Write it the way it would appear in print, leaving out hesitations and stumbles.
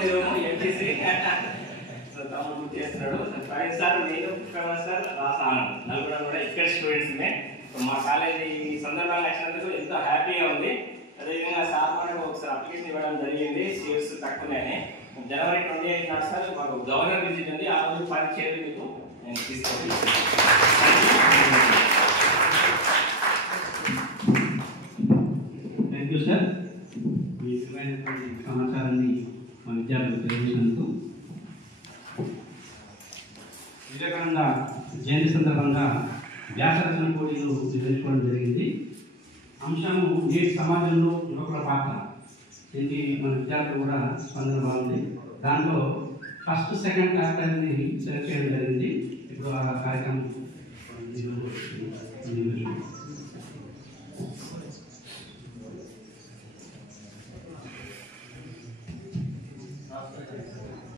మీరు MPC so తమ్ముడు గుర్తు చేస్తున్నాడు. ప్రవీణ్ సార్, నేను పుష్పరాజ్ సార్, రాసాను నలుగురు కూడా ఇక్కడ స్టూడెంట్స్నే. మా కాలేజీ ఈ సందర్భంగా వచ్చినందుకు ఎంతో హ్యాపీగా ఉంది. అదేవిధంగా సార్ మనకు ఒకసారి అప్లికేషన్ ఇవ్వడం జరిగింది, సీట్స్ తక్కువనే. జనవరి 28 నాడు సార్ మాకు గవర్నర్ విజిట్ ఉంది. ఆ రోజు 10 చైర్లు మీకు నేను తీసుకుంటాను. Thank you sir. మీ విలువైనటువంటి సమాచారాన్ని మా విద్యార్థులకు తెలియజేసినందుకు. వివేకానంద జయంతి సందర్భంగా వ్యాసరచన పోటీలు నిర్వహించుకోవడం జరిగింది. అంశము నేటి సమాజంలో యువకుల పాత్ర. దీనికి మన విద్యార్థులు కూడా స్పందన బాగుంది. దాంట్లో ఫస్ట్, సెకండ్ క్యాటగిరీని సెలెక్ట్ చేయడం జరిగింది. ఇప్పుడు ఆ కార్యక్రమం